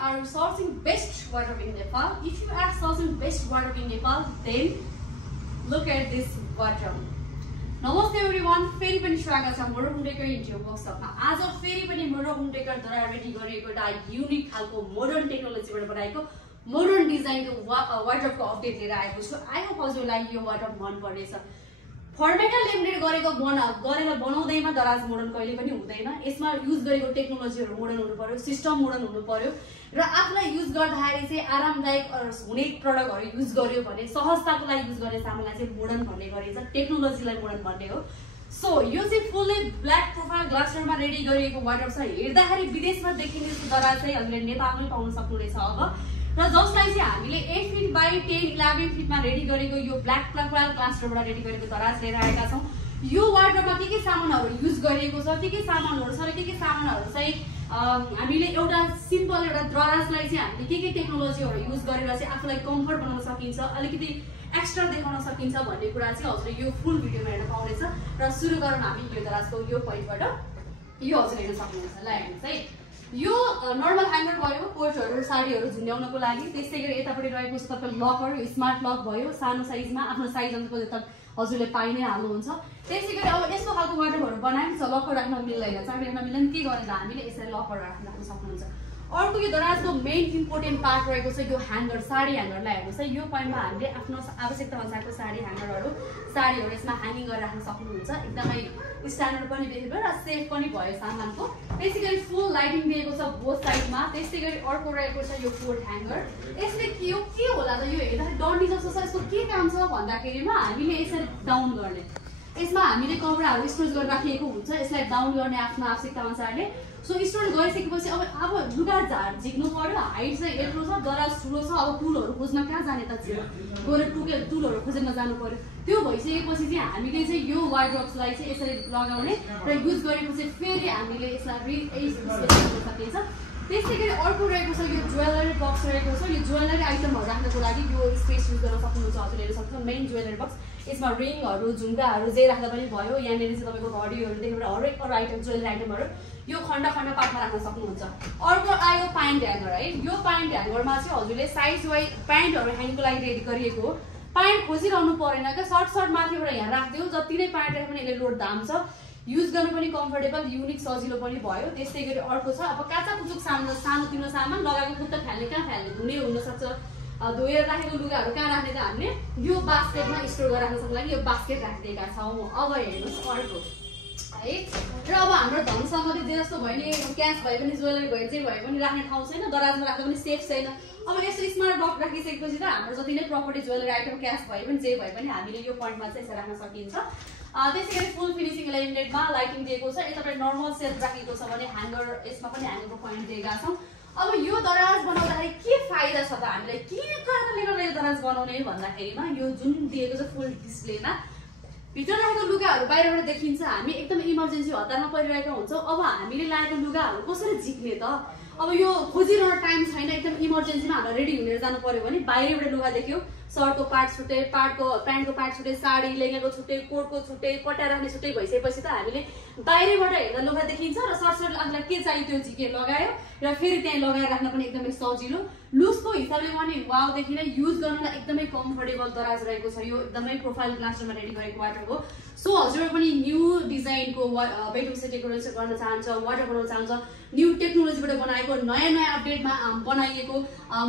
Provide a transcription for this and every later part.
are searching best wardrobe in Nepal, if you are searching best wardrobe in Nepal, then look at this wardrobe. Namaste everyone, फेरि पनि स्वागत छ मेरो home decor YouTube वर्कसपमा। आज फेरि पनि मेरो होम डेकोरद्वारा रेडी गरिएको एउटा युनिक खालको मोडर्न टेक्नोलोजीबाट बनाएको मोडर्न डिजाइनको वार्डरोबको अपडेट लिएर आएको छु। आई होप हजुरलाई यो वार्डरोब मन पर्नेछ। फर्मेटल लेमिनेट गरेको गरेर बनाउँदैमा दराज मोडर्न कहिले पनि हुँदैन। यसमा युज गरेको टेक्नोलोजीहरु मोडर्न हुनु पर्यो, सिस्टम मोडर्न हुनु पर्यो र आफुलाई युज गर्दाखेरि चाहिँ आरामदायक हुने प्रोडक्टहरु युज गर्यो भने सहजताको लागि युज गर्ने सामानलाई चाहिँ मोडर्न भन्ने गरिन्छ, टेक्नोलोजीलाई मोडर्न भन्ने हो। सो यो चाहिँ फुल्ली ब्ल्याक प्रोफाइल ग्लासरमा रेडी गरिएको वार्डरोब छ। हेर्दाखेरि विदेशमा देखिने दराज चाहिँ हामीले नेपालमै पाउन सक्नुहुनेछ अब। र जसलाई चाहिँ हामीले 8 फिट बाइ 10-11 फिटमा रेडी गरेको यो ब्ल्याक प्रोफाइल ग्लासबाट रेडी गरेको दराज लिएर आएका छौं। यो वार्डरोबमा के सामानहरु युज गरिएको छ, के सामानहरु छ र के सामानहरु चाहिँ हामीले एउटा सिम्पल एउटा दराजलाई चाहिँ हामीले के टेक्नोलोजीहरु युज गरेर चाहिँ आफुलाई कम्फर्ट बनाउन सकिन्छ, अलिकति एक्स्ट्रा देखाउन सकिन्छ भन्ने कुरा चाहिँ हजुरले यो फुल भिडियोमा हेर्न पाउनेछ। र सुरु गरौँ हामी यो दराजको यो पोइन्टबाट। यो हजुरले हेर्न सक्नुहुन्छ। ल हेर्नुस् है, यो नर्मल ह्याङ्गर भयो कोटहरु साडीहरु झुन्ड्याउनको लागि। त्यसैगरी यतापटि रहेको छ तपाईको लकर, स्मार्ट लक भयो, सानो साइजमा आफ्नो साइज अनुसारको त हजुरले पाइ नै हाल्नुहुन्छ। त्यसैगरी अब यस्तो खालको वार्डरोबहरु बनायौं छ, लकर राख्न मिल्दैन, चाबी राख्न मिल्दैन, के गरेर हामीले यसरी लकर राख्न सक्नुहुन्छ। अर्को यो दराजको मेन इम्पोर्टेन्ट पार्ट रहेको छ यो ह्याङ्गर, साडी ह्याङ्गरलाई हेर्नुस् है। यो पोइन्टमा हामीले आफ्नो आवश्यकता अनुसारको साडीहरु यसमा ह्याङ्गिङ गरेर राख्न सक्नुहुन्छ। एकदमै स्ट्यान्डर्ड पनि देखियो र सेफ पनि भयो सामानको। त्यसैगरी फुल लाइटिङ दिएको छ बोथ साइडमा। त्यसैगरी अर्को रहेको छ यो कोट ह्याङ्गर। यसले के होला त, यो हेर्दा डन्डी जस्तो छ, यसको के काम छ भन्दाखेरिमा हामीले यसरी डाउन गर्ने, यसमा हामीले कपडाहरु स्टोरेज गरेर राखिएको हुन्छ, यसलाई डाउन गर्ने आफ्नो आवश्यकता अनुसारले। सो स्टोरेज गरिसकेपछि अब लुगा झिक्नु पर्यो, हाइट चाहिँ यत्रो छ, दराज ठुलो छ, अब टुलहरु खोज्न कहाँ जाने त, गएर टुलहरु खोजेर जानु पर्यो। त्यो भइसकेपछि चाहिँ हामीले चाहिँ यो वार्डरोबलाई चाहिँ यसरी लगाउने र युज गरेपछि फेरि हामीले यसलाई गर्न सकिन्छ। त्यसैगरी अर्को रहेको छ यो ज्वेलरी बक्स रहेको छ। यो ज्वेलरी आइटमहरु राख्नको लागि यो स्पेस युज गर्न सक्नुहुन्छ, हजुरले हेर्न सक्नुहुन्छ। मेन ज्वेलरी बक्स, यसमा रिङहरु झुम्काहरु जे राख्दा पनि भयो। यहाँनेर चाहिँ तपाईको घडीहरुदेखि हरेक अरु आइटम ज्वेलरी आइटमहरु यो खण्ड पार्टमा राख्न सक्नुहुन्छ। अर्को आयो प्यान्ट ह्याङ्गर है। यो प्यान्ट ह्याङ्गरमा चाहिँ हजुरले साइज वाइज प्यान्टहरु ह्याङ्गको लागि रेडी गरिएको हो। प्यान्ट खोजिरहनु परेन के, सर्ट माथिबाट यहाँ राख्दियो, जति नै प्यान्ट राखे पनि यसले लोड धाम्छ, युज गर्न पनि कम्फर्टेबल, युनिक, सजिलो पनि भयो। त्यसैगरी अर्को छ अब काचा कुचुक सामान, सानोतिनो सामान लगाएको खुट्टा फाल्ने कहाँ फाल्ने, धुने हुन सक्छ, धोएर राखेको लुगाहरु कहाँ राख्ने त हामीले यो बास्केटमा स्टोर गरेर राख्न सक्नको लागि यो बास्केट राखिदिएका छौं। अब हेर्नुस् अर्को है। र अब हाम्रो धन सम्बन्धी जे जस्तो भयो नि, क्याश भए पनि ज्वेलरी भए जे भए पनि राख्ने ठाउँ छैन, दराजमा राख्दा पनि सेफ छैन। अब यस्तो स्मार्ट बक्स राखिसकेपछि त हाम्रो जति नै प्रपर्टी ज्वेलरी आइटम क्याश भए पनि जे भए पनि हामीले यो पोइन्टमा चाहिँ यसरी राख्न सकिन्छ। त्यसैगरी फुल फिनिशिङ लेमिनेटमा लाइटिङ दिएको छ। यतापटि नर्मल सेल्फ राखेको छ भने ह्याङ्गर, यसमा पनि ह्याङ्गरको पोइन्ट दिएका छौं। अब यो दराज बनाउँदाखेरि के फाइदा छ त, हामीलाई के कारणले गर्दा यो दराज बनाउने भन्दाखेरिमा यो जुन दिएको छ फुल डिस्प्लेमा, भित्र राखेको लुगाहरु बाहिरबाट देखिन्छ। हामी एकदम इमर्जेन्सी हतारमा परिरहेका हुन्छौं, अब हामीले लागेको लुगाहरु कसरी झिक्ने त, अब यो खोजिरहन टाइम छैन, एकदम इमर्जेन्सीमा हामीलाई रेडी हुनेर जानु पर्यो भने बाहिरबाट लुगा देख्यो, सर्टको पार्ट छुट्टै, प्यान्टको पार्ट छुट्टै, साडी लेहेंगाको छुट्टै, कोटको छुट्टै, पट्टा राख्ने छुट्टै भइसकेपछि त हामीले बाहिरबाट हेर्दा लुगा देखिन्छ र सर्ट आफूलाई के चाहियो त्यो झिकेर लगायो र फेरि त्यहाँ लगाएर राख्न पनि एकदमै सजिलो। लुजको हिसाबले पनि वाउदेखि नै युज गर्नलाई एकदमै कम्फर्टेबल दराज रहेको छ। यो एकदमै प्रोफाइल ग्लासमा रेडी गरेको वार्डरोब हो। सो हजुर पनि न्यू डिजाइनको बेडरुम सेट डेकोरेसन गर्न चाहन्छ, वार्डरोब बनाउन चाहन्छ, न्यू टेक्नोलोजीबाट बनाएको नयाँ अपडेटमा बनाइएको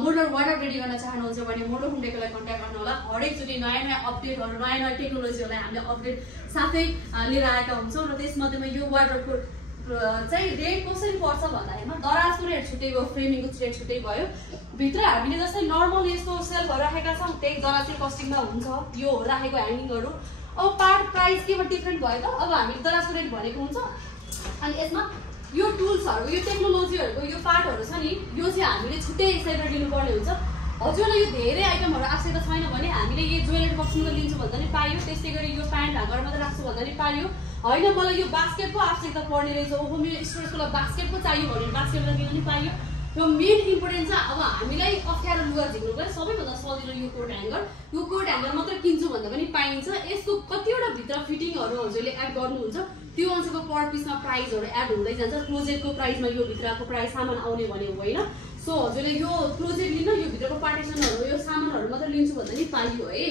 मोडलर वार्डरोब रेडी गर्न चाहनुहुन्छ भने मोडल होम डेकोरलाई कन्ट्याक्ट गर्नु होला। हरेक चोटि नयाँ अपडेटहरु, नयाँ टेक्नोलोजीहरुलाई हामीले अपडेट साथै लिएर आएका हुन्छौं। र त्यसमध्येमा यो वार्डरोबको चाहिँ रेट कसरी पर्छ भन्दाखेरिमा दराजको रेट छुट्टै भयो, फ्रेमिङको रेट छुट्टै भयो। भित्र हामीले जस्तै नर्मल यस्तो सेल्फहरु राखेका छौं, त्यही दराज चाहिँ कस्टिङमा हुन्छ। यो राखेको ह्याङ्गिङहरु अब पार्ट प्राइस केमा डिफरेन्ट भयो त, अब हामीले दराजको रेट भनेको हुन्छ। अनि यसमा यो टुल्सहरु, यो टेक्नोलोजीहरुको यो पार्टहरु छ नि, यो चाहिँ हामीले छुट्टै यसरी लिनुपर्ने हुन्छ। हजुरलाई यो धेरै आइटमहरु आवश्यकता छैन भने हामीले यो ज्वेलरी बक्समा लिन्छु भन्दा नि पाइयो। त्यसैगरी यो प्यान्ट ह्याङ्गरमा त राख्छु भन्दा नि पाइयो। हैन मलाई यो बास्केटको आवश्यकता पर्ने रहेछ, ओहो मेरो स्टोरेजको लागि बास्केटको चाहियो भने बास्केटमा किन्न नि पाइयो। यो मेन इम्पोर्टेन्ट छ। अब हामीलाई अप्ठ्यारो लुगा झिक्नु पर्यो, सबैभन्दा सजिलो यो कोट ह्याङ्गर। यो कोट ह्याङ्गर मात्र किन्छु भन्दा पनि पाइन्छ। यसको कतिवटा भित्र फिटिङहरु हजुरले एड गर्नुहुन्छ, त्यो अनुसारको पर पिसमा प्राइसहरु एड हुँदै जान्छ। क्लोजेटको प्राइसमा यो भित्रको प्राइस सामान आउने भने होइन। सो हजुरले यो क्लोजेट लिन यो भित्रको पार्टिसनहरु यो सामानहरु मात्र लिन्छु भन्दा नि पाइयो है।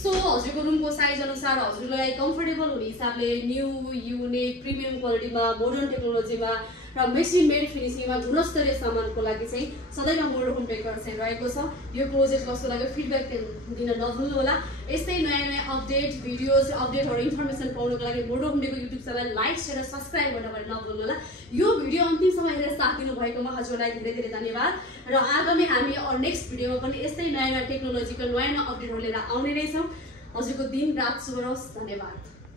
सो हजुरको रुमको साइज अनुसार हजुरलाई कम्फर्टेबल हुने हिसाबले न्यू युनिक प्रिमियम क्वालिटीमा मोडर्न टेक्नोलोजीमा र मेसिन मेड फिनिशिङमा गुणस्तरीय सामानको लागि चाहिँ सदैव मोडर्न होम डेकोर चाहिँ रहेको छ। यो क्लोजेट कस्तो लाग्यो फिडब्याक दिन नभुल्नु होला। यस्तै नयाँ नयाँ अपडेट भिडियोज अपडेटहरु इन्फर्मेसन पाउनको लागि मोडर्न होम डेको युट्युब च्यानल लाइक शेयर र सब्स्क्राइब गर्न पनि नभुल्नु होला। यो भिडियो अन्तिमसम्म हेरेर साथ दिनु भएकोमा हजुरलाई धेरै धेरै धन्यवाद र आगामी हामी नेक्स्ट भिडियोमा पनि यस्तै नयाँ नयाँ टेक्नोलोजीको नयाँ नयाँ अपडेटहरु लिएर आउने नै छौं। हजुरको दिन रात शुभ रहोस्। धन्यवाद।